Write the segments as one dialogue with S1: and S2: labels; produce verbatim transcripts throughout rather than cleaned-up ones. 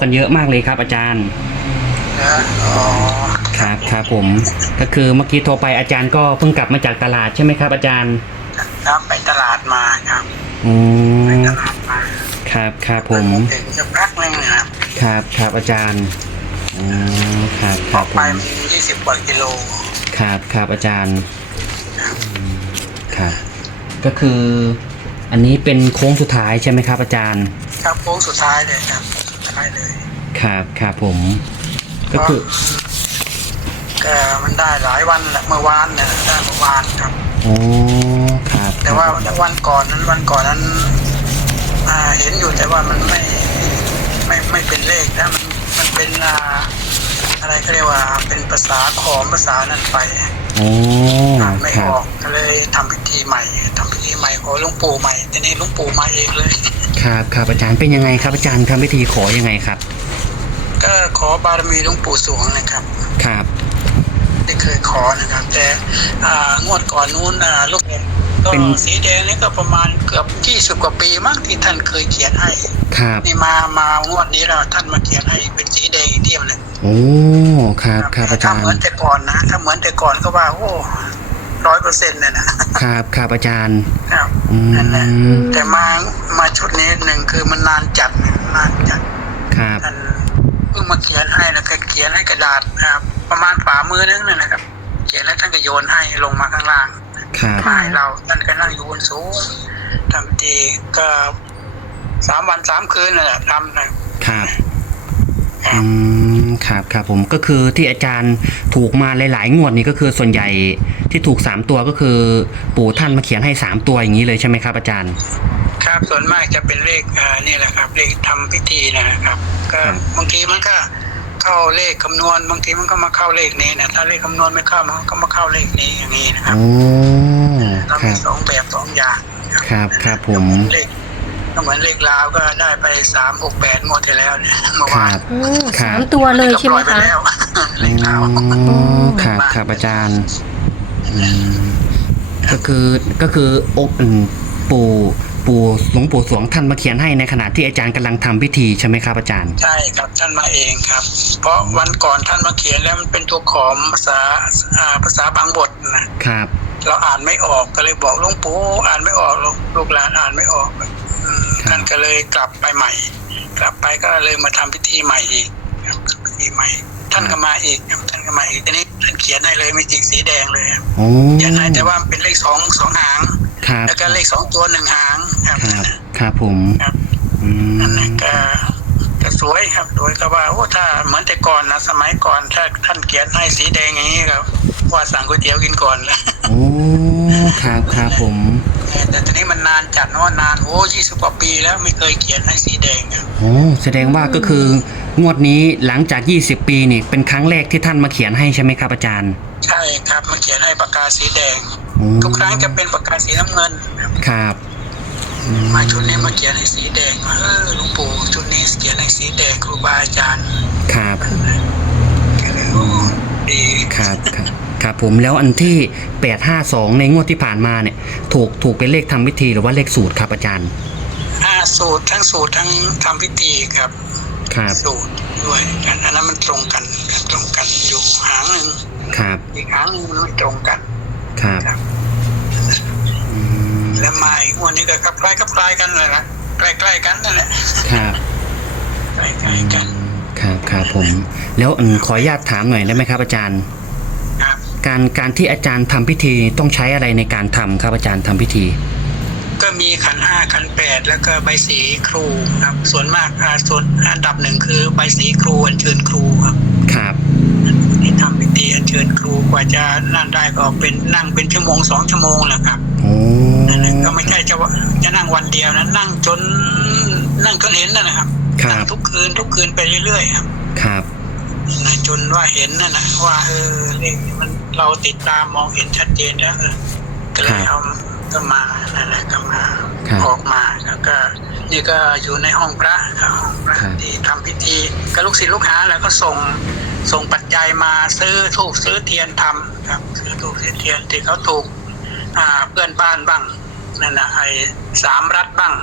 S1: กันเยอะมากเลยครับอาจารย์
S2: นะอ๋อ
S1: ครับครับผมก็คือเมื่อกี้โทรไปอาจารย์ก็เพิ่งกลับมาจากตลาดใช่ไหมครับอาจารย์
S2: ครับไปตลาดมาครับ
S1: อื
S2: ไป
S1: ม
S2: ตลาดมา
S1: ครับครับผ
S2: เพิ่ง
S1: ม
S2: ถึงสักพักนึงนะครับ
S1: ครับครับอาจารย์อืมครับค
S2: ออกไป
S1: รับผม
S2: มันยี่สิบกว่ากิโล
S1: ครับครับอาจารย์
S2: ครับ
S1: อืมครับก็คืออันนี้เป็นโค้งสุดท้ายใช่ไหมครับอาจารย์
S2: ครับโค้งสุดท้ายเลยครับสุดท้ายเลย
S1: ครับครับผม
S2: เพ
S1: ก็
S2: ราะ
S1: คือ
S2: ก็มันได้หลายวันแหละเมื่อวานเนี่ยได้เมื่อวานครับ
S1: โอ้ครับค
S2: แต่
S1: รับ
S2: ว่าวันก่อนนั้นวันก่อนนั้นอ่าเห็นอยู่แต่ว่ามันไม่ไม่ไม่เป็นเลขนะมันมันเป็นอ่าอะไรเขาเรียกว่าเป็นภาษาขอมภาษานั่นไป
S1: โอ้
S2: อ่านไม่
S1: ครั
S2: อ
S1: บ
S2: อกก็เลยทำพิธีใหม่ทำพิธีใหม่ขอหลวงปู่ใหม่ทีนี้หลวงปู่มาเองเลย
S1: ครับครับอาจารย์เป็นยังไงครับอาจารย์ทำพิธีขอยังไงครับ
S2: ก็ขอบารมีหลวงปู่สวงนะครับ
S1: ครับ
S2: ที่เคยขอนะครับแต่อ่างวดก่อนนู้นอ่าลูกเนี่ยก็สีแดงนี่ก็ประมาณเกือบยี่สิบกว่าปีมั้งที่ท่านเคยเขียนให้
S1: ครับ
S2: นี่มามางวดนี้แล้วท่านมาเขียนให้เป็นสีแดงอีกเที่ยวหนึ่ง
S1: โอ้ครับครับอาจารย์
S2: ถ้าเหมือนแต่ก่อนนะถ้าเหมือนแต่ก่อนก็ว่าโอ้ร้อยเปอร์เซ็นต์เลยนะครับ
S1: ครับอาจารย์
S2: ครับ
S1: อื
S2: นั่นแหละ
S1: ม
S2: แต่มามาชุดนี้หนึ่งคือมันนานจัดนานจัด
S1: ครับ
S2: ท่านเพิ่งมาเขียนให้แล้วก็เขียนให้กระดาษนะครับประมาณฝ่ามือนึงนั่นนะครับ เขียนแล้วท่านก็โยนให้ลงมาข้างล่าง
S1: ครับ
S2: มาให้เราท่านก็นั่งอยู่บนสูงทำพิธีก็สามวันสามคืนนั่นแหละทำนะครับ
S1: อืมครับครับผมก็คือที่อาจารย์ถูกมาหลายๆงวดนี้ก็คือส่วนใหญ่ที่ถูกสามตัวก็คือปู่ท่านมาเขียนให้สามตัวอย่างนี้เลยใช่ไหมครับอาจารย์
S2: ครับส่วนมากจะเป็นเลขอ่านี่แหละครับเลขทำพิธีนะครับก็บางทีมันก็เข้าเลขคำนวณบางทีมันก็มาเข้าเลขนี้นะถ้าเลขคำนวณไม่เข้ามันก็มาเข้าเลขนี้อย่างนี้นะครับ
S1: โอ้
S2: เรามีสองแบบสองอย่าง
S1: ครับครับผม
S2: เลขก็เหมือนเลขลาวก็ได้ไปสามหกแปดงวดที่แล้วเนี่ยเมื่อวาน
S3: สามตัวเลยใช่ไหมคะ
S2: เลขลาว
S1: ครับครับอาจารย์ก็คือก็คืออกปู่ปู่หลวงปู่สวงท่านมาเขียนให้ในขณะที่อาจารย์กำลังทำพิธีใช่ไหมครับอาจารย์
S2: ใช่ครับท่านมาเองครับเพราะวันก่อนท่านมาเขียนแล้วมันเป็นตัวขอมภาษาอ่าภาษาบางบทนะครับเราอ่านไม่ออกก็เลยบอกหลวงปู่อ่านไม่ออกลูกหลานอ่านไม่ออกท่านก็เลยกลับไปใหม่กลับไปก็เลยมาทำพิธีใหม่อีกครับพิธีใหม่ท่านก็มาอีกท่านก็มาอีกทีนี้ท่านเขียนให้เลยไม่จิกสีแดงเลยเขียนให้แต่ว่าเป็นเลขสองสองหางแล้วก็เลขสองตัวหนึ่งหางครับ
S1: ครับผม
S2: ครับนั่นแหละก็ก็สวยครับสวยก็ว่าโอ้ถ้าเหมือนแต่ก่อนนะสมัยก่อนถ้าท่านเขียนให้สีแดงอย่างนี้ครับว่าสั่งก๋วยเตี๋ยวกินก่อนแล้ว
S1: โอ้ครับครับผม
S2: แต่ตอนนี้มันนานจัดเนาะนานโอ้ยี่สิบกว่าปีแล้วไม่เคยเขียนให้สีแดงครับ
S1: โอ้แสดงว่าก็คืองวดนี้หลังจากยี่สิบปีนี่เป็นครั้งแรกที่ท่านมาเขียนให้ใช่ไหมครับอาจารย์
S2: ใช่ครับมาเขียนให้ปากกาสีแดงทุกครั้งจะเป็นปากกาสีน้ำเงิน
S1: ครับ
S2: มาชุดนี้มาเขียนให้สีแดงเออหลวงปู่ชุดนี้เขียนให้สีแดงครูบาอาจารย์
S1: ครับ
S2: ดี
S1: ครับครับครับผมแล้วอันที่แปดห้าสองในงวดที่ผ่านมาเนี่ยถูกถูกเป็นเลขทำพิธีหรือว่าเลขสูตรครับอาจารย์
S2: อ่าสูตรทั้งสูตรทั้งทำพิธีครับ
S1: ครับ
S2: สูตรด้วยกันอันนั้นมันตรงกันตรงกันอยู่หางหนึ่ง
S1: ครับ
S2: อีกหางหนึ่งมันไม่ตรงกัน
S1: ครับ
S2: แล้วมาอีกวันนี้ก็คล้ายคล้ายกันเลยนะใกล้ๆกันนั่นแหละ
S1: ครับ
S2: ใกล้ๆกัน
S1: ครับครับผมแล้วขออนุญาตถามหน่อยได้ไหมครับอาจารย์
S2: ครับ
S1: การการที่อาจารย์ทำพิธีต้องใช้อะไรในการทำครับอาจารย์ทำพิธี
S2: ก็มีขันห้าขันแปดแล้วก็ใบสีครูครับส่วนมากอ่าส่วนอันดับหนึ่งคือใบสีครูอัญเชิญครูครับ
S1: ครับ
S2: ที่ทำพิธีอัญเชิญครูกว่าจะนั่นได้ก็เป็นนั่งเป็นชั่วโมงสองชั่วโมงแหละครับ
S1: โอ้
S2: ก็ไม่ใช่จะว่าจะนั่งวันเดียวนะนั่งจนนั่งจนเห็นนั่นนะครับนั่งทุกคืนทุกคืนไปเรื่อยๆครับ
S1: ครับ
S2: จนว่าเห็นนั่นนะว่าเออเลขมันเราติดตามมองเห็นชัดเจนแล้วเออก็เลยเอาก็มานั่นแหละก็มาออกมาแล้วก็นี่ก็อยู่ในห้องพระครับห้องพระที่ทำพิธีก็ลูกศิษย์ลูกหาแล้วก็ส่งส่งปัจจัยมาซื้อธูปซื้อเทียนทำครับซื้อธูปซื้อเทียนที่เขาถูกอ่าเพื่อนบ้านบ้างนั่นนะไอ้สามรัฐบ้างนั่นแหละก็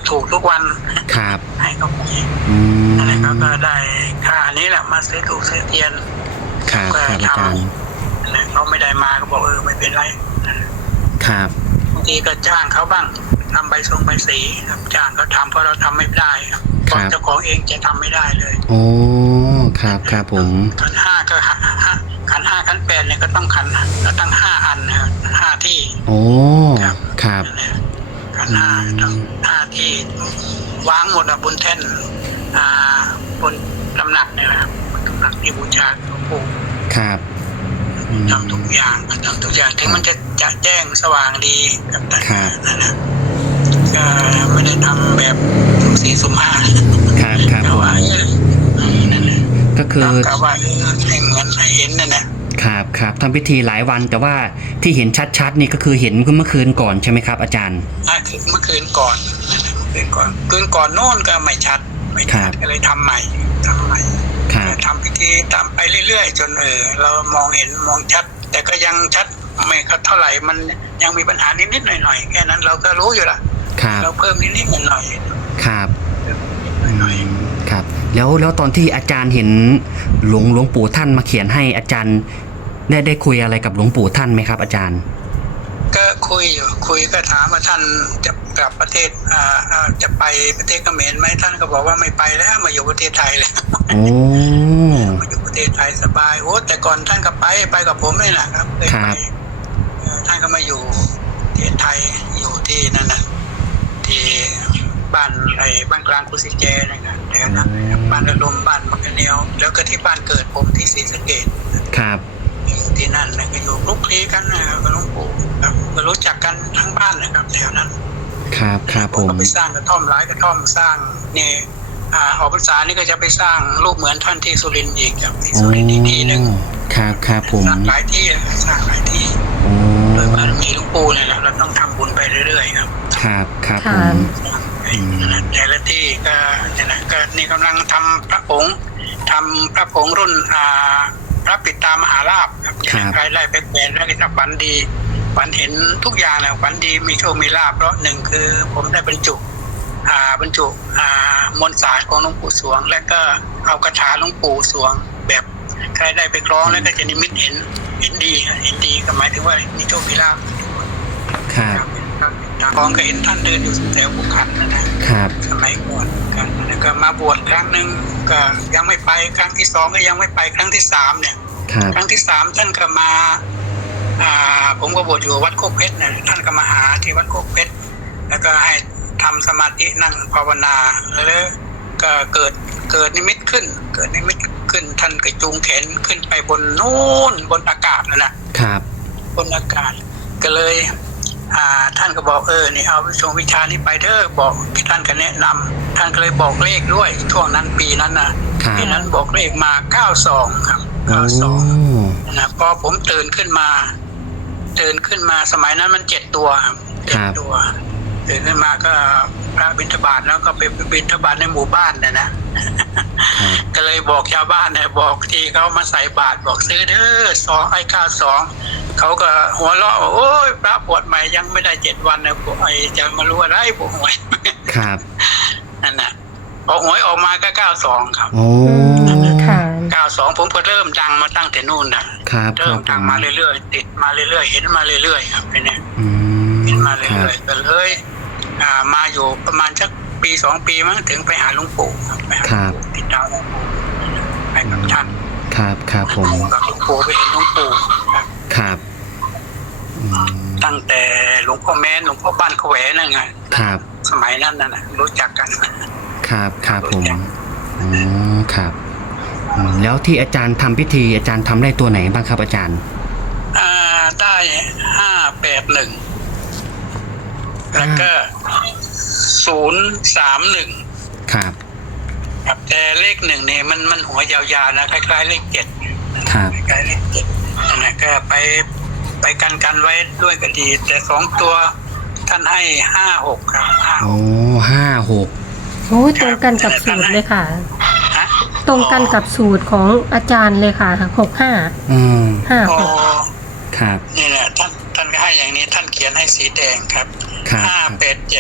S2: ถูกทุกวัน
S1: ครับ
S2: ให้เขาไป
S1: อืม
S2: อะไรเขาก็ได้ค่าอันนี้แหละมาซื้อถูกซื้อเทียน
S1: ครับครับอาจารย์
S2: นั่นแหละเขาไม่ได้มาก็บอกเออไม่เป็นไร
S1: ครับ
S2: บางทีก็จ้างเขาบ้างทำใบทรงใบสีครับจ้างเขาทำเพราะเราทำไม่ได้ครับเพราะเจ้าของเองจะทำไม่ได้เลย
S1: โอ้ครับครับผม
S2: ขันห้าก็ขันห้าขันห้าขันแปดเนี่ยก็ต้องขันก็ตั้งห้าอันนะครับห้าที่
S1: โอ้ค
S2: ค
S1: รั
S2: รับ บขันห้าตั้งห้าที่วางหมดอะบนแท่นอ่าบนตำหนักเนี่ยนะครับบนตำหนักที่บูชาหลวงปู่
S1: ครับอืม
S2: ทำทุกอย่างทำทุกอย่างถึงมันจะจะแจ้งสว่างดีกับแต่
S1: ครับ
S2: นั่นนะก็ไม่ได้ทำแบบสุ่มสี่สุ่มห้า
S1: ครับครับ
S2: ก็
S1: ผม
S2: ว่าเออนั่นแหละ
S1: ก็คือ
S2: ทำกับว่าเออให้เหมือนให้เห็นนั่นแหละ
S1: ครับครับทำพิธีหลายวันแต่ว่าที่เห็นชัดๆนี่ก็คือเห็นเมื่อคืนก่อนใช่ไหมครับ อาจารย์
S2: อ่าคือเมื่อคืนก่อนเมื่อคืนก่อนคืนก่อนโน่นก็ไม่ชัดไม่
S1: ครั
S2: ชัด
S1: บ
S2: ก็เลยทำใหม่ทำใหม่
S1: ครับ
S2: ทำพิธีตามไปเรื่อยๆจนเออเรามองเห็นมองชัด แต่ก็ยังชัดไม่เท่าไหร่มันยังมีปัญหานิดๆหน่อยๆแค่นั้นเราก็รู้อยู่ละ
S1: ครับ
S2: เราเพิ่มนิดๆหน่อย
S1: ครับ
S2: ๆ
S1: อื
S2: หน่อย
S1: มครับแล้วแล้วตอนที่อาจารย์เห็นหลวงหลวงปู่ท่านมาเขียนให้อาจารย์ได้ได้คุยอะไรกับหลวงปู่ท่านไหมครับ อาจารย์
S2: ๆก็คุยอยู่คุยก็ถามว่าท่านจะกลับประเทศอ่าอ่าจะไปประเทศเขมรไหมท่านก็บอกว่าไม่ไปแล้วมาอยู่ประเทศไทยแล้ว
S1: โอ้
S2: มาอยู่ประเทศไทยสบายโอ้แต่ก่อนท่านก็ไปไปกับผมนี่แหละครับเคย
S1: ครั
S2: ไป
S1: บ
S2: เอ่อท่านก็มาอยู่ประเทศไทยอยู่ที่นั่นนะที่บ้านไอ้บ้านกลางกุสิเจนะครับแถวนั้นนะครับบ้านระดมบ้านมักกะเนียว แล้วก็ที่บ้านเกิดผมที่ศรีสะเกษ
S1: ครับ
S2: อยู่ที่นั่นนะก็อยู่คลุกคลีกันนะครับกับหลวงปู่ครับก็รู้จักกันทั้งบ้านนะครับแถวนั้น
S1: ครับครับผม
S2: ก็ไปสร้างกระท่อมร้ายกระท่อมสร้างนี่อ่าออกพรรษานี่ก็จะไปสร้างรูปเหมือนท่านที่สุรินทร์อีกครับที่
S1: โอ้
S2: สุรินทร์อีกที่หนึ่ง
S1: ครับครับผม
S2: สร้างหลายที่นะครับสร้างหลายที่
S1: โอ้
S2: โดยบารมีหลวงปู่เนี่ยแหละเราต้องทำบุญไปเรื่อยๆครับ
S1: ครับครับผ
S3: ค่ะ
S1: ม
S2: อืมแต่ละที่ก็เนี่ยนะก็นี่กำลังทำพระผงทำพระผงรุ่นอ่าพระปิดตามหาลาภครับใครไล่ไปแปลนแล้วก็จะฝันดีฝันเห็นทุกอย่างเลยฝันดีมีโชคมีลาภเพราะหนึ่งคือผมได้บรรจุอ่าบรรจุอ่ามนต์สารของหลวงปู่สวง และก็เอาคาถาหลวงปู่สวง แบบใครได้ไปคล้องแล้วก็จะนิมิตเห็นเห็นดีเห็นดีก็หมายถึงว่ามีโชคมีลาภ
S1: ครับ
S2: มองก็เห็นท่านเดินอยู่แถวภูขันนะนะครับ สมัยก่อนกันแล้วก็มาบวชครั้งหนึ่งก็ยังไม่ไปครั้งที่สองก็ยังไม่ไปครั้งที่สามเนี่ย
S1: ครับ
S2: ครั้งที่สามท่านก็มาอ่าผมก็บวชอยู่วัดโคกเพชรนะท่านก็มาหาที่วัดโคกเพชรแล้วก็ให้ทำสมาธินั่งภาวนาแล้วก็เกิดเกิดนิมิตขึ้น เกิดนิมิตขึ้นท่านก็จูงแขนขึ้นไปบนนู้นบนอากาศนะนะครับ บนอากาศก็เลยอ่าท่านก็บอกเออนี่เอาวิชงวิชานี้ไปเด้อบอกท่านก็แนะนำท่านก็เลยบอกเลขด้วยช่วงนั้นปีนั้นนะครับ ปีนั้นบอกเลขมาเก้าสองครับ
S1: โอ้
S2: เก้าสองนะพอผมตื่นขึ้นมาตื่นขึ้นมาสมัยนั้นมันเจ็ดตัวครับเจ็ดตัวตื่นขึ้นมาก็พระบิณฑบาตแล้วก็ไปบิณฑบาตในหมู่บ้านนะนะก็เลยบอกชาวบ้านเนี่ยบอกที่เขามาใส่บาตรบอกซื้อเด้อสองไอ้เก้าสองเขาก็หัวเราะโอ้ยพระบวชใหม่ยังไม่ได้เจ็ดวันนะผมไอ้จะมารู้อะไรผมหวย
S1: ครับ
S2: นั่นนะพอหวยออกมาก็เก้าสองครับ
S1: โอ้
S3: อืมค่ะ
S2: เก้าสองผมก็เริ่มดังมาตั้งแต่นู่นนะครับ
S1: ค
S2: เริ่
S1: รั
S2: ม
S1: บผ
S2: ดัง
S1: ม
S2: มาเรื่อยๆติดมาเรื่อยๆเห็นมาเรื่อยๆครับไอ้เนี่ย
S1: อืม
S2: เห็นมา
S1: ครั
S2: เรื่
S1: บ
S2: อยๆก็เลยอ่ามาอยู่ประมาณสักปีสองปีมั้งถึงไปหาหลวงปู่ครับไปหาหลวงปู่ติดตามหลวงปู่ไปกับท่าน
S1: ครับครับผม
S2: กับหลวงปู่ไปเห็นหลวงปู่ครับ
S1: ครับอืม
S2: ตั้งแต่หลวงพ่อแม้นหลวงพ่อบ้านแขวนนั่นไง
S1: ครับ
S2: สมัยนั้นน่ะนะรู้จักกัน
S1: ครับครับผมอ๋อครับอืมแล้วที่อาจารย์ทำพิธีอาจารย์ทำได้ตัวไหนบ้างครับอาจารย์
S2: อ่าได้ห้าแปดหนึ่งแล้วก็ศูนย์สามหนึ่ง
S1: ครับ
S2: ครับแต่เลขหนึ่งเนี่ยมันมันหัวยาวๆนะคล้ายๆเลขเจ็ด
S1: ครับ
S2: คล้ายๆเลขเจ็ดนั่นแหละก็ไปไปกันกันไว้ด้วยก็ดี แต่สองตัวท่านให้ห้าหกครับห้าห
S1: โอ้
S2: ก
S1: ห้าหก
S3: โอ้ตรงกันกับสูตรเลยค่ะ
S2: ฮะ
S3: ตรงกันกับสูตรของอาจารย์เลยค่ะหกห้า
S1: อืม
S3: ห้า
S2: อ๋อ
S3: หก
S1: ครับ
S2: นี่แหละท่านท่านก็ให้อย่างนี้ท่านเขียนให้สีแดงครับ
S1: ครับ
S2: ห้าแปดเจ็ด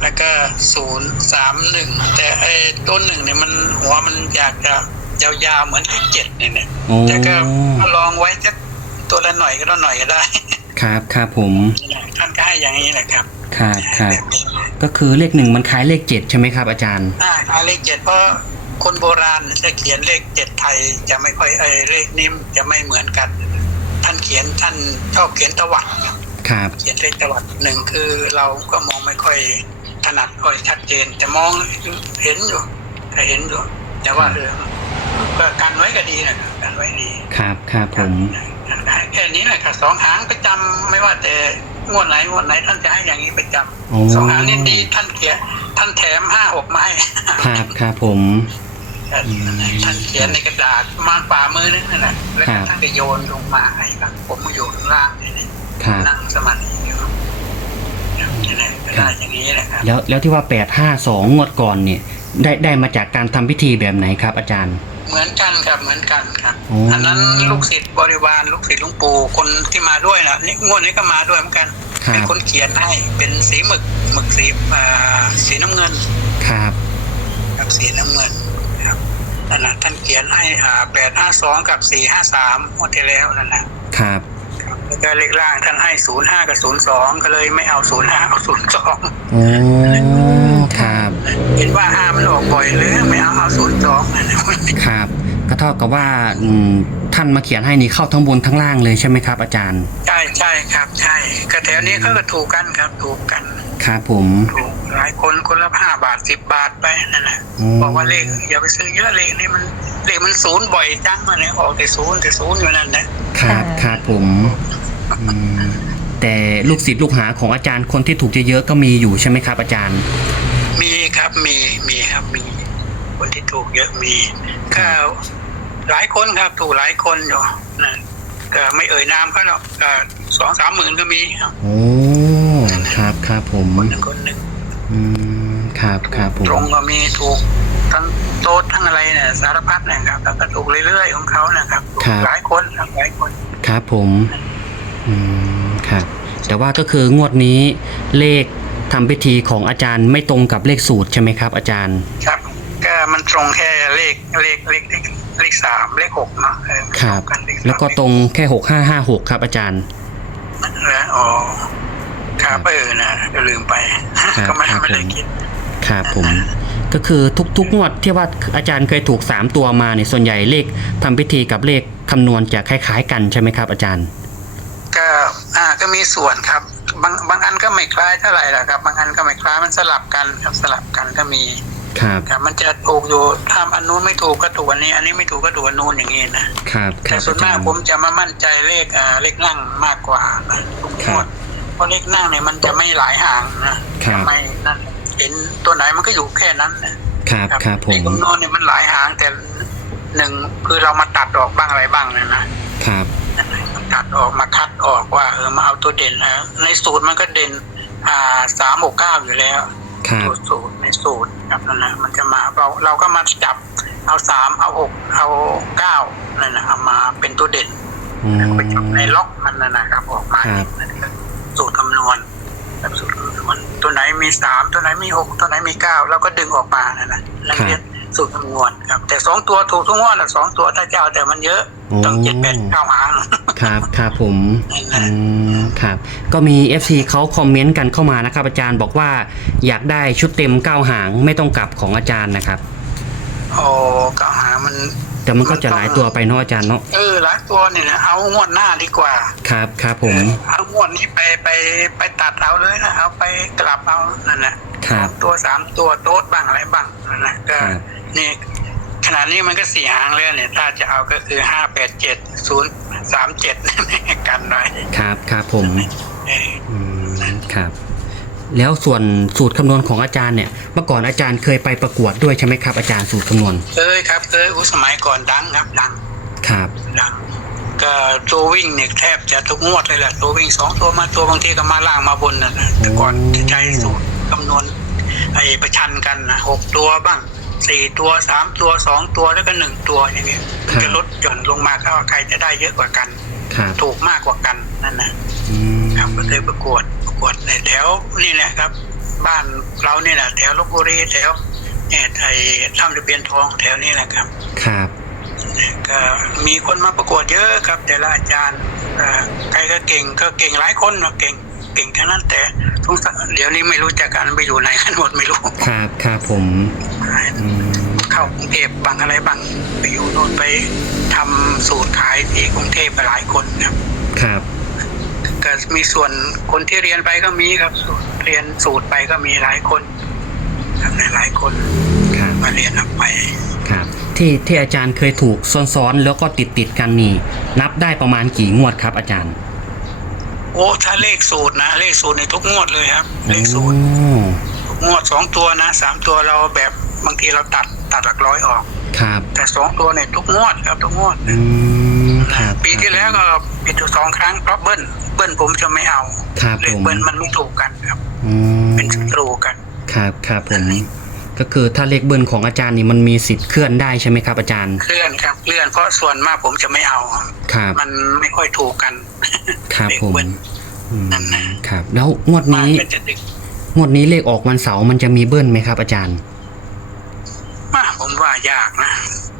S2: แล้วก็ศูนย์สามหนึ่งแต่ไอ้ต้นหนึ่งเนี่ยมันหัวมันอยากจะยาวๆเหมือนเลขเจ็ดเนี่ยเนี่ย
S1: โอ้
S2: แต่ก็ลองไว้จะตัวละหน่อยก็ละหน่อยก็ได้
S1: ครับครับผม
S2: ท่านก็ให้อย่างนี้แหละครับ
S1: ครับครับ
S2: แบบนี้
S1: ก็คือเลขหนึ่งมันคล้ายเลขเจ็ดใช่ไหมครับอาจารย์
S2: อ่าคล้ายเลขเจ็ดเพราะคนโบราณจะเขียนเลขเจ็ดไทยจะไม่ค่อยไอ้เลขนิ่มจะไม่เหมือนกัน ท่านเขียนท่านชอบเขียนตวัดครับ
S1: ครับ
S2: เขียนเลขตวัดหนึ่งคือเราก็มองไม่ค่อยถนัดค่อยชัดเจน แต่มองเห็นอยู่ก็เห็นอยู่แต่ว่าเออก็กันไว้ก็ดีนะครับกันไว้ดี
S1: ครับครับผม
S2: ได้แค่นี้แหละค่ะสองหางประจำไม่ว่าแต่งวดไหนงวดไหนท่านจะให้อย่างนี้ประจ
S1: โอ้
S2: ำสองหางนี่ดีท่านเขียนท่านแถมห้าหกไม้
S1: ครับครับผม
S2: ท่านเขียนในกระดาษมาฝ่ามือนั่นแหละแล้วก็ท่านก็โยนลงมาให้ครับผมมาอยู่ข้างล่างนี่
S1: ครับ
S2: นั่งสมาธิอยู่นี่แหละก็ได้อย่างนี้แหละครับ
S1: แล้วแล้วที่ว่าแปดห้าสองงวดก่อนเนี่ยได้ได้มาจากการทำพิธีแบบไหนครับอาจารย์
S2: เหมือนกันครับเหมือนกันครับ
S1: โอ้
S2: อันนั้นลูกศิษย์บริวารลูกศิษย์หลวงปู่คนที่มาด้วยนะนี่งวดนี้ก็มาด้วยเหมือนกัน
S1: ครั
S2: เป็น
S1: บ
S2: คนเขียนให้เป็นสีหมึกหมึกสีอ่าสีน้ำเงิน
S1: ครับ
S2: กับสีน้ำเงินครับนั่นนะท่านเขียนให้อ่าแปดห้าสองกับสี่ห้าสามงวดที่แล้วนั่นนะครับ ครับแล้วก็เลขล่างท่านให้ศูนย์ห้ากับศูนย์สองก็เลยไม่เอาศูนย์ห้าเอาศูนย์สอง
S1: โอ้ครับ
S2: เห็นว่าห้ามันออกบ่อยเลยไม่เอาเอาศูนย์สองนั่นนะครับ
S1: ก็เท่ากับว่าอืมท่านมาเขียนให้นี่เข้าทั้งบนทั้งล่างเลยใช่ไหมครับอาจารย์
S2: ใช่ใช่ครับใช่ก็แถวนี้เขาก็ถูกกันครับถูกกัน
S1: ครับผม
S2: ถูกหลายคนคนละห้าบาทสิบบาทไปนั่นแหละ
S1: โอ้
S2: บอกว่าเลขอย่าไปซื้อเยอะเลขนี่มันเลขมันศูนย์บ่อยจังมาเนี่ยออกแต่ศูนย์แต่ศูนย์อยู่นั่นนะครับ
S1: ครับผมอืมแต่ลูกศิษย์ลูกหาของอาจารย์คนที่ถูกเยอะๆก็มีอยู่ใช่ไหมครับอาจารย์
S2: มีครับมีมีครับมีคนที่ถูกเยอะมีก็หลายคนครับถูกหลายคนอยู่นะก็ไม่เอ่ยนามเขาหรอกก็สองสามหมื่นก็มีครับ
S1: โอ้ครับครับผม
S2: คนหนึ่งคนหนึ่ง
S1: อืมครับครับผม
S2: ตรงก็มีถูกทั้งโต๊ดทั้งอะไรเนี่ยสารพัดนะครับแล้วก็ถูกเรื่อยๆของเขานะครับถูกหลายคนครับหลายคน
S1: ครับผมอืมครับแต่ว่าก็คืองวดนี้เลขทำพิธีของอาจารย์ไม่ตรงกับเลขสูตรใช่ไหมครับอาจารย์
S2: ครับก็มันตรงแค่เลขเลขเลขเลขเลขสามเลขหกเนาะเออ
S1: ครับ
S2: ตงกันเขสาม
S1: แล้วก็ตรงแค่หกห้าห้าหกครับอาจารย์
S2: แล้วอ๋อครับเออนะก็ลืมไป
S1: ครับ
S2: ก็ไม่
S1: ครับ
S2: ไม่ได้
S1: ผม
S2: คิด
S1: ครับผมก็คือทุกๆงวดที่ว่าอาจารย์เคยถูกสามตัวมาเนี่ยส่วนใหญ่เลขทำพิธีกับเลขคำนวณจะคล้ายๆกันใช่ไหมครับอาจารย์
S2: ก็อ่าก็มีส่วนครับบางบางอันก็ไม่คล้ายเท่าไหร่หรอกครับบางอันก็ไม่คล้ายมันสลับกันครับสลับกันก็มี
S1: ครับ
S2: ครับมันจะถูกอยู่ถ้าอันนู้นไม่ถูกก็ถูกอันนี้ อันนี้ไม่ถูกก็ถูกอันนู้นอย่างนี้นะครับแต่ส่วนมากผมจะมามั่นใจเลขอ่าเลขนั่งมากกว่านะทุกงวดเพราะเลขนั่งเนี่ยมันจะไม่หลายห่างนะจะไม่นั่นเห็นตัวไหนมันก็อยู่แค่นั้นนะครับ
S1: ครับผ
S2: เลข
S1: ม
S2: คำนวณเนี่ยมันหลายหางแต่หนึ่งคือเรามาตัดออกบ้างอะไรบ้างเนี่ยนะครับ มาตัดออกมาคัดออกว่าเออมาเอาตัวเด่นนะในสูตรมันก็เด่นอ่าสามหกเก้าอยู่แล้ว
S1: ครับ
S2: ตัวสูตรในสูตรครับนั่นนะมันจะมาเราเราก็มาจับเอาสามเอาหกเอาเก้านั่นนะเอามาเป็นตัวเด่น
S1: อืม
S2: ไปจับในล็อกมันนะนะครับออกมา
S1: ครับ
S2: นั่นคือสูตรคำนวณแบบสูตรคำนวณตัวไหนมีสามตัวไหนมีหกตัวไหนมีเก้าเราก็ดึงออกมานั่นนะนั่นเรียกสูตรคำนวณครับแต่สองตัวถูกทุกงวดแหละสองตัวถ้าเจ้าแต่มันเยอะต้องเจ็ดแปดเก้าหาง
S1: ครับครับผม
S2: นั่นแหละ
S1: อืมครับก็มี เอฟ ซี เขาคอมเมนต์กันเข้ามานะครับอาจารย์บอกว่าอยากได้ชุดเต็มเก้าหางไม่ต้องกลับของอาจารย์นะครับ
S2: โอ้เก้าหางมัน
S1: แต่มันก็จะหลายตัวไปเนาะอาจารย์เนาะ
S2: เออหลายตัวเนี่ยนะเอางวดหน้าดีกว่า
S1: ครับครับผม
S2: เอางวดนี้ไปไปไปตัดเอาเลยนะเอาไปกลับเอานั่นนะครับ ตัวสามตัวโต๊ดบ้างอะไรบ้างนั่นนะก็
S1: ครับ
S2: นี่ขนาดนี้มันก็สี่หางเลยเนี่ยถ้าจะเอาก็คือห้าแปดเจ็ดศูนย์สามเจ็ดกันหน่อย
S1: ครับครับผม
S2: เออ
S1: อืมครับ แล้วส่วนสูตรคำนวณของอาจารย์เนี่ยเมื่อก่อนอาจารย์เคยไปประกวดด้วยใช่ไหมครับอาจารย์สูตรคำนวณ
S2: เคยครับเคยอุยสมัยก่อนดังครับดัง
S1: ครับ
S2: ดังก็ตัววิ่งเนี่ยแทบจะทุกงวดเลยแหละตัววิ่งสองตัวมาตัวบางทีก็มาล่างมาบนนะนะแต่ก่อนจะใช้สูตรคำนวณไอ้ประชันกันนะหกตัวบ้างสี่ตัวสามตัวสองตัวแล้วก็หนึ่งตัวอย่างเงี้ยมันจะลดหย่อนลงมาก็ว่าใครจะได้เยอะกว่ากัน
S1: ครับ
S2: ถูกมากกว่ากันนั่นนะ
S1: อืม
S2: ครับก็เคยประกวดประกวดในแถวนี่แหละครับบ้านเราเนี่ยนะแถวลพบุรีแถวเนี่ยไอ้ถ้ำตะเพียนทองแถวนี้แหละครับ
S1: ครับ
S2: ก็มีคนมาประกวดเยอะครับ แต่ละอาจารย์อ่าใครก็เก่งก็เก่งหลายคนนะเก่งเก่งทั้งนั้นแต่สงสัยเดี๋ยวนี้ไม่รู้จักกันไปอยู่ไหนกันหมดไม่รู้
S1: ครับครับผมอืม
S2: เข้ากรุงเทพบางอะไรบางไปอยู่โน่นไปทำสูตรขายที่กรุงเทพไปหลายคนครับ
S1: ครับ
S2: ก็มีส่วนคนที่เรียนไปก็มีครับสูตรเรียนสูตรไปก็มีหลายคนครับหลายคน
S1: ครับ
S2: มาเรียนเอาไป
S1: ครับที่ที่อาจารย์เคยถูกซ้อนๆแล้วก็ติดติดๆกันนี่นับได้ประมาณกี่งวดครับอาจารย์
S2: โอ้ถ้าเลขสูตรนะเลขสูตรในทุกงวดเลยครับเลขสูตร
S1: โอ้
S2: ทุกงวดสองตัวนะสามตัวเราแบบบางทีเราตัดตัดหลักร้อยออก
S1: ครับ
S2: แต่สองตัวเนี่ยทุกงวดครับทุกงวด
S1: อืมครับ
S2: ปีที่แล้วก็ปีที่สองครั้งเพราะเบิ้ลเบิ้ลผมจะไม่เอา
S1: ครับ
S2: เล
S1: ผ
S2: ข
S1: ม
S2: เบิ้ลมันไม่ถูกกันครับ
S1: อืม
S2: เป็นศัตรูกัน
S1: ครับครับผมก็คือถ้าเลขเบิ้ลของอาจารย์นี่มันมีสิทธิ์เคลื่อนได้ใช่ไหมครับอาจารย์
S2: เคลื่อนครับเคลื่อนเพราะส่วนมากผมจะไม่เอา
S1: ครับ
S2: มันไม่ค่อยถูกกัน
S1: ครับ
S2: เลข
S1: ผม
S2: เบิ้ล
S1: อืม
S2: นั่นนะ
S1: ครับแล้วงวด
S2: มาก
S1: นี้
S2: ก็จะดึก
S1: งวดนี้เลขออกวันเสาร์มันจะมีเบิ้ลไหมครับอาจารย์
S2: มาผมว่ายากนะ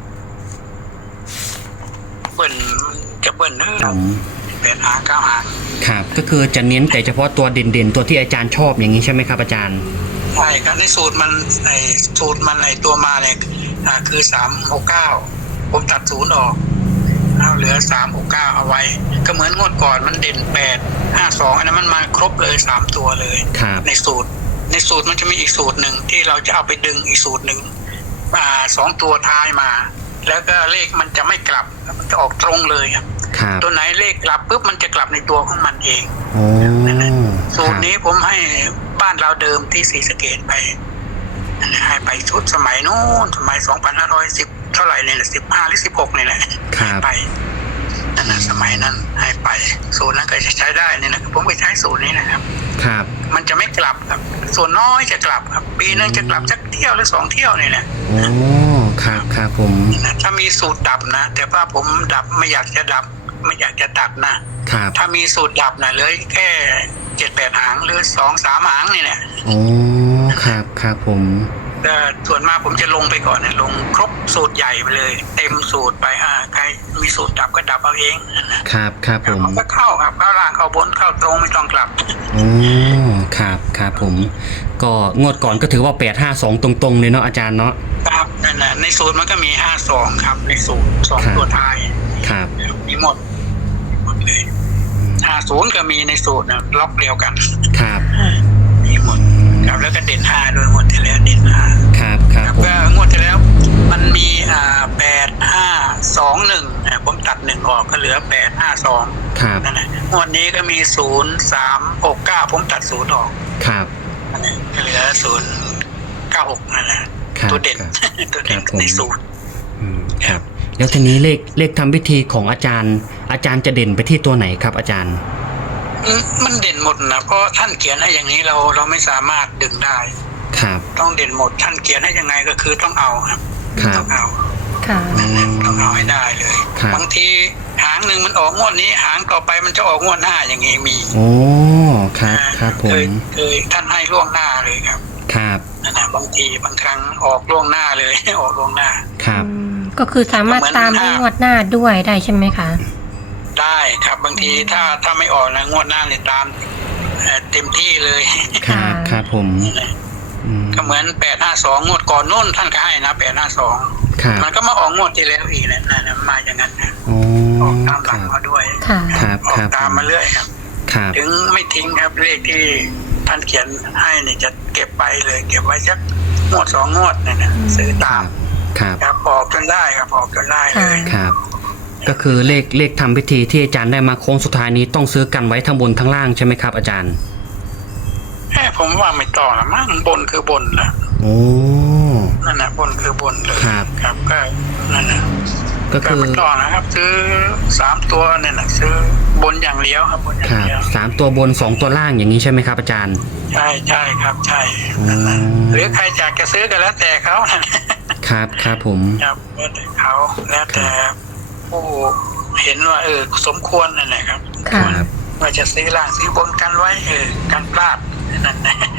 S2: เบิ้ลจะเบิ้ลเน
S1: ผ
S2: อะ
S1: ม
S2: เป็นหางเก้าหาง
S1: ครับก็คือจะเน้นแต่เฉพาะตัวเด่นๆตัวที่อาจารย์ชอบอย่างนี้ใช่ไหมครับอาจารย์
S2: ใช่ครับในสูตรมันไอสูตรมันไอตัวมาเนี่ยอ่าคือสามหกเก้าผมตัดศูนย์ออกเอาเหลือสามหกเก้าเอาไว้ ก็เหมือนงวดก่อนมันเด่นแปดห้าสองอันนั้นมันมาครบเลยสามตัวเลย
S1: ครับ
S2: ในสูตร ในสูตรมันจะมีอีกสูตรหนึ่งที่เราจะเอาไปดึงอีกสูตรหนึ่งอ่าสองตัวท้ายมา แล้วก็เลขมันจะไม่กลับมันจะออกตรงเลยครับ
S1: ครับ
S2: ตัวไหนเลขกลับปุ๊บมันจะกลับในตัวของมันเอง
S1: โอ้
S2: สูตรนี้ผมให้บ้านเราเดิมที่ศรีสะเกษไปให้ไปชุดสมัยนู้นสมัยสองพันห้าร้อยสิบเท่าไหร่เนี่ยสิบห้าหรือสิบหกนี่แหละ
S1: ครับ
S2: ไปนั่นนะสมัยนั้นให้ไปสูตรนั้นก็จะใช้ได้เนี่ยนะผมก็ใช้สูตรนี้นะครับ
S1: ครับ
S2: มันจะไม่กลับครับ ส่วนน้อยจะกลับครับ ปีนึงจะกลับสักเที่ยวหรือสองเที่ยวนี่แหละ
S1: โอ้ครับครับผม
S2: นะถ้ามีสูตรดับนะแต่ว่าผมดับไม่อยากจะดับ ไม่อยากจะตัดนะครับ ถ้ามีสูตรดับนะเหลยแค่เจ็ดแปดหางหรือสองสามหางนี่แหละ
S1: โอ้ครับครับผม
S2: ก็ส่วนมากผมจะลงไปก่อนนะลงครบสูตรใหญ่ไปเลย เต็มสูตรไปอ่าใครมีสูตรดับก็ดับเอาเองนะครับ
S1: ครับผม
S2: มันก็เข้าครับเข้าล่างเข้าบนเข้าตรงไม่ต้องกลับ
S1: โอ้ครับครับผม ก็งวดก่อนก็ถือว่าแปดห้าสองตรงๆเลยเนาะอาจารย์เนาะ
S2: ครับนั่นแหละในสูตรมันก็มีห้าสองครับในสูตรสอง
S1: ครับ
S2: ตัวท้าย
S1: ครับ
S2: มีหมดหมดเลยห้าศูนย์ก็มีในสูตรนะล็อกเดียวกัน
S1: ครับ
S2: มีหมดครับแล้วก็เด่นห้าด้วยหมดที่แล้วเด่นห้า
S1: ครับครับ
S2: ครับ
S1: ผม
S2: ก็งวดที่แล้วมันมีอ่าแปดห้าสองหนึ่งผมตัดหนึ่งออกก็เหลือแปดห้าสอง
S1: ครับ
S2: นั่นแหละงวดนี้ก็มีศูนย์สามหกเก้าผมตัดศูนย์ออก
S1: ครับ
S2: นั่นแหละก็เหลือศูนย์เก้าหกนั่นแหละ
S1: ครับ
S2: ตัวเด่น
S1: ครับ
S2: ตัวเด่น
S1: ครับผม
S2: ในสูตร
S1: อืมครับ แล้วทีนี้เลขเลขทำพิธีของอาจารย์ อาจารย์จะเด่นไปที่ตัวไหนครับอาจารย์
S2: อืมมันเด่นหมดนะเพราะท่านเขียนให้อย่างนี้เราเราไม่สามารถดึงได้
S1: ครับ
S2: ต้องเด่นหมดท่านเขียนให้ยังไงก็คือต้องเอาครับ
S1: ครับ
S2: ต้องเอา
S3: ค่ะ
S2: นั่นแหละต้องเอาให้ได้เลย
S1: ครับ
S2: บางทีหางหนึ่งมันออกงวดนี้หางต่อไปมันจะออกงวดหน้าอย่างงี้มี
S1: โอ้ครับครับผ
S2: เค
S1: ม
S2: ยเคยท่านให้ล่วงหน้าเลยครับ
S1: ครับ
S2: นั่นนะบางทีบางครั้งออกล่วงหน้าเลย ออกล่วงหน้า
S1: ครับ
S3: อืมก็คือสามารถตามในงวดหน้าด้วยได้ใช่ไหมคะ
S2: ได้ครับบางทีถ้าถ้าไม่ออกนะงวดหน้าเนี่ยตามเอ่อเต็มที่เลย
S1: ครับครับผมอืม
S2: ก็เหมือนแปดห้าสองงวดก่อนนู่นท่านก็ให้นะแปดห้าสอง
S1: ครับ
S2: มันก็มาออกงวดที่แล้วอีกแหละนั่นนะมาอย่างนั้นนะ
S1: โอ้
S2: ออกตามห
S1: ค
S2: ลัง
S1: รับ
S2: มาด้วย
S3: ค่ะ
S1: ครับ
S2: ออ
S1: ค
S2: ก
S1: รับ
S2: ตามมาเรื่อยครับ
S1: ครับ
S2: ถึงไม่ทิ้งครับเลขที่ท่านเขียนให้เนี่ยจะเก็บไปเลย เก็บไว้สักงวดสองงวดเนี่ยนะซื้อ
S1: ค
S2: ตา
S1: รั
S2: ม
S1: บครับ
S2: ครับออกจนได้ครับออกจนได้เลย
S1: ครับ ก็คือเลขเลขทำพิธีที่อาจารย์ได้มาโค้งสุดท้ายนี้ต้องซื้อกันไว้ทั้งบนทั้งล่างใช่ไหมครับอาจารย์
S2: แค่ผมว่าไม่ต้องละมั่งบนคือบนนะ
S1: โอ้
S2: นั่นนะบนคือบนเลย
S1: ครับ
S2: ครับก็นั่นนะ
S1: ก็
S2: ก็
S1: คือ
S2: ไม่ต้องนะครับ ซื้อสามตัวเนี่ยนะซื้อบนอย่างเดียวครับบนอย่า
S1: ค
S2: ง
S1: รับ
S2: เดียว
S1: สามตัวบนสองตัวล่างอย่างนี้ใช่ไหมครับอาจารย์
S2: ใช่ใช่ครับใช่
S1: อื
S2: นั่นนะ
S1: ม
S2: หรือใครอยากจะซื้อก็แล้วแต่เขา
S1: ครับครับผม
S2: ครับแล้วแต่เขาแล้วแต่ผู้เห็นว่าเออสมควรนั่นแหละครับ
S3: ค่ะ
S1: ครับ
S2: ว่าจะซื้อล่างซื้อบนกันไว้เออกันพลาดนั่นแหละ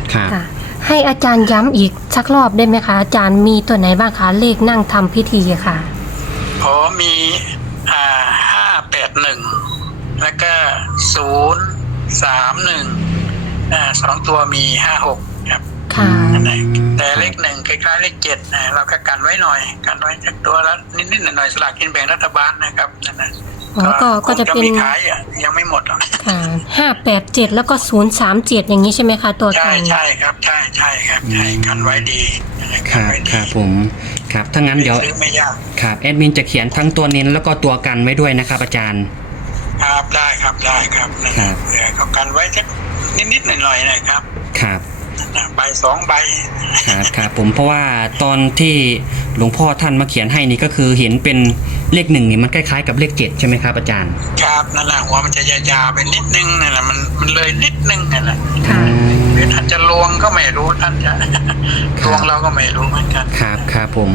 S1: ครับ
S3: ค่ะ ให้อาจารย์ย้ำอีกสักรอบได้ไหมคะอาจารย์มีตัวไหนบ้างคะเลขนั่งทำพิธีอะค่ะ
S2: อ๋อมีอ่าห้าแปดหนึ่งแล้วก็ศูนย์สามหนึ่งอ่าสองตัวมีห้าหกครับ
S3: ค่ะ
S2: นั่นแหละแต่เลขหนึ่งคล้ายๆเลขเจ็ดนะเราก็กันไว้หน่อยกันไว้สักตัวละนิดๆหน่อยๆสลากกินแบ่งรัฐบาลนะครับนั่นนะ
S3: อ๋อก็ก็จะเป็น
S2: คงมีขายอ่ะยังไม่หมดหรอก
S3: ค่ะห้าแปดเจ็ดแล้วก็ศูนย์สามเจ็ดอย่างนี้ใช่ไหมคะตัว
S2: ใช่
S3: กัน
S2: ใช่ครับใช่ใช่ครับใช่กันไว้ดีนะ
S1: ค
S2: กัน
S1: รับ
S2: ไว้
S1: ค
S2: ดี
S1: รับผมครับถ้างั้นเดี๋ยว
S2: ซื้อไม่ยาก
S1: ครับแอดมินจะเขียนทั้งตัวเน้นแล้วก็ตัวกันไว้ด้วยนะครับอาจารย์
S2: ครับได้ครับได้ครับนั่น
S1: ครั
S2: นะ
S1: บ
S2: เผื่อเขากันไว้สักนิดๆหน่อยๆนะครับ
S1: ครับ
S2: นะใบสองใบ
S1: ครับครับผมเพราะว่าตอนที่หลวงพ่อท่านมาเขียนให้นี่ก็คือเห็นเป็นเลขหนึ่งนี่มันคล้ายๆกับเลขเจ็ดใช่ไหมครับอาจารย์
S2: ครับนั่นแหละหัวมันจะยาวๆไปนิดนึงนั่นแหละมันมันเลยนิดนึงนั่นแหละ
S3: ค่ะ
S2: หรือท่านจะลวงก็ไม่รู้ท่านจะ ลวงเราก็ไม่รู้เหมือนกัน
S1: ครับครับผม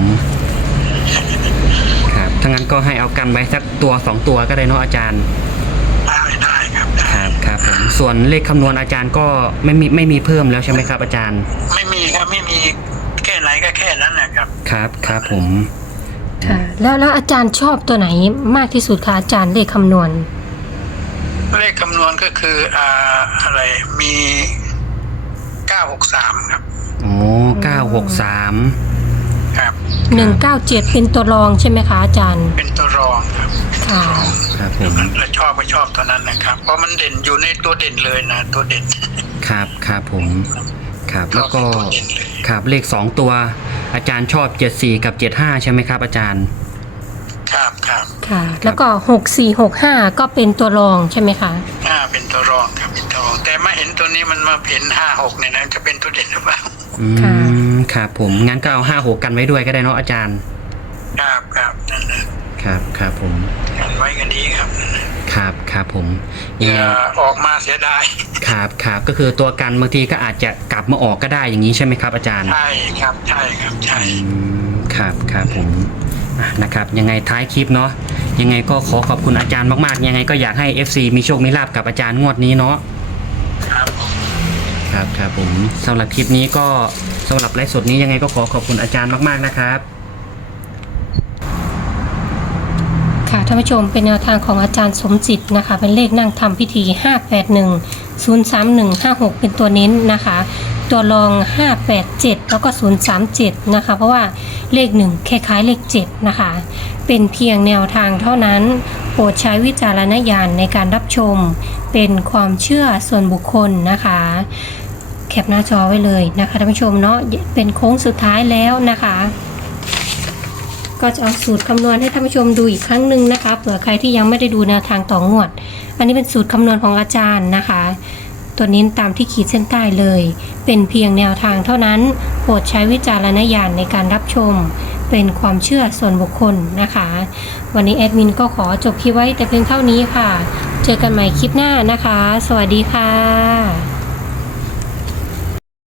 S1: ครับถ้างั้นก็ให้เอากันไว้สักตัวสองตัวก็ได้เนาะอาจารย์
S2: ได้ได้ครับ
S1: ค
S2: ได้
S1: รับครับผมส่วนเลขคำนวณอาจารย์ก็ไม่มีไม่มีเพิ่มแล้วใช่ไหมครับอาจารย์
S2: ไม่มีครับไม่มีแค่ไหนก็แค่นั้นนะครับ
S1: ครับครับผม
S3: ค่ะ แล้วแล้วอาจารย์ชอบตัวไหนมากที่สุดคะอาจารย์เลขคำนวณ
S2: เลขคำนวณก็คืออ่าอะไรมีเก้าหกสามครับ
S1: โอ้เก้าหกสาม
S2: ครับ
S3: หนึ่งเก้าเจ็ดเป็นตัวรองใช่ไหมคะอาจารย์
S2: เป็นตัวรองครับ
S3: ค่ะ
S1: ครับผม
S2: เราชอบก็ชอบตัวนั้นนะครับ เพราะมันเด่นอยู่ในตัวเด่นเลยนะตัวเด่น
S1: ครับครับผมครับแล้วก็
S2: ตัวเด่นเลย
S1: ครับเลขสองตัว อาจารย์ชอบเจ็ดสี่กับเจ็ดห้าใช่ไหมครับอาจารย์
S2: ครับครับ
S3: ค่ะ แล้วก็หกสี่หกห้าก็เป็นตัวรองใช่ไหมคะ
S2: อ่าเป็นตัวรองครับเป็นตัวรองแต่มาเห็นตัวนี้มันมาเห็นห้าหกเนี่ยนะจะเป็นตัวเด่นหรือเปล่า
S1: อืมครับผมงั้นก็เอาห้าหกกันไว้ด้วยก็ได้เนาะอาจารย์
S2: ครับครับนั่นนะครับ
S1: ครับผม
S2: กันไว้ก็ดีครับนั่นนะครับ
S1: ครับผม
S2: อ
S1: ยังไง
S2: ย่าออกมาเสียดาย
S1: ครับครับก็คือตัวกันบางทีก็อาจจะกลับมาออกก็ได้อย่างนี้ใช่ไหมครับอาจารย์
S2: ใช่ครับใช่ครับใช่
S1: อืมครับครับผมอ่ะนะครับยังไงท้ายคลิปเนาะยังไงก็ขอขอบคุณอาจารย์มากๆยังไงก็อยากให้ เอฟ ซี มีโชคมีลาภกับอาจารย์งวดนี้เนาะ
S2: ครับผม
S1: ครับครับผมสำหรับคลิปนี้ก็สำหรับไลฟ์สดนี้ยังไงก็ขอขอบคุณอาจารย์มากๆนะครับ
S3: ค่ะท่านผู้ชมเป็นแนวทางของอาจารย์สมจิตนะคะ เป็นเลขนั่งทำพิธีห้าแปดหนึ่ง ศูนย์สามหนึ่ง ห้าหกเป็นตัวเน้นนะคะ ตัวรองห้าแปดเจ็ดแล้วก็ศูนย์สามเจ็ดนะคะเพราะว่าเลขหนึ่งคล้ายๆเลขเจ็ดนะคะเป็นเพียงแนวทางเท่านั้นโปรดใช้วิจารณญาณในการรับชมเป็นความเชื่อส่วนบุคคลนะคะแคปหน้าจอไว้เลยนะคะท่านผู้ชมเนาะเป็นโค้งสุดท้ายแล้วนะคะก็จะเอาสูตรคำนวณให้ท่านผู้ชมดูอีกครั้งหนึ่งนะคะเผื่อใครที่ยังไม่ได้ดูแนวทางต่องวดอันนี้เป็นสูตรคำนวณของอาจารย์นะคะตัวนี้ตามที่ขีดเส้นใต้เลยเป็นเพียงแนวทางเท่านั้นโปรดใช้วิจารณญาณในการรับชมเป็นความเชื่อส่วนบุคคลนะคะวันนี้แอดมินก็ขอจบคลิปไว้แต่เพียงเท่านี้ค่ะเจอกันใหม่คลิปหน้านะคะสวัสดีค่ะ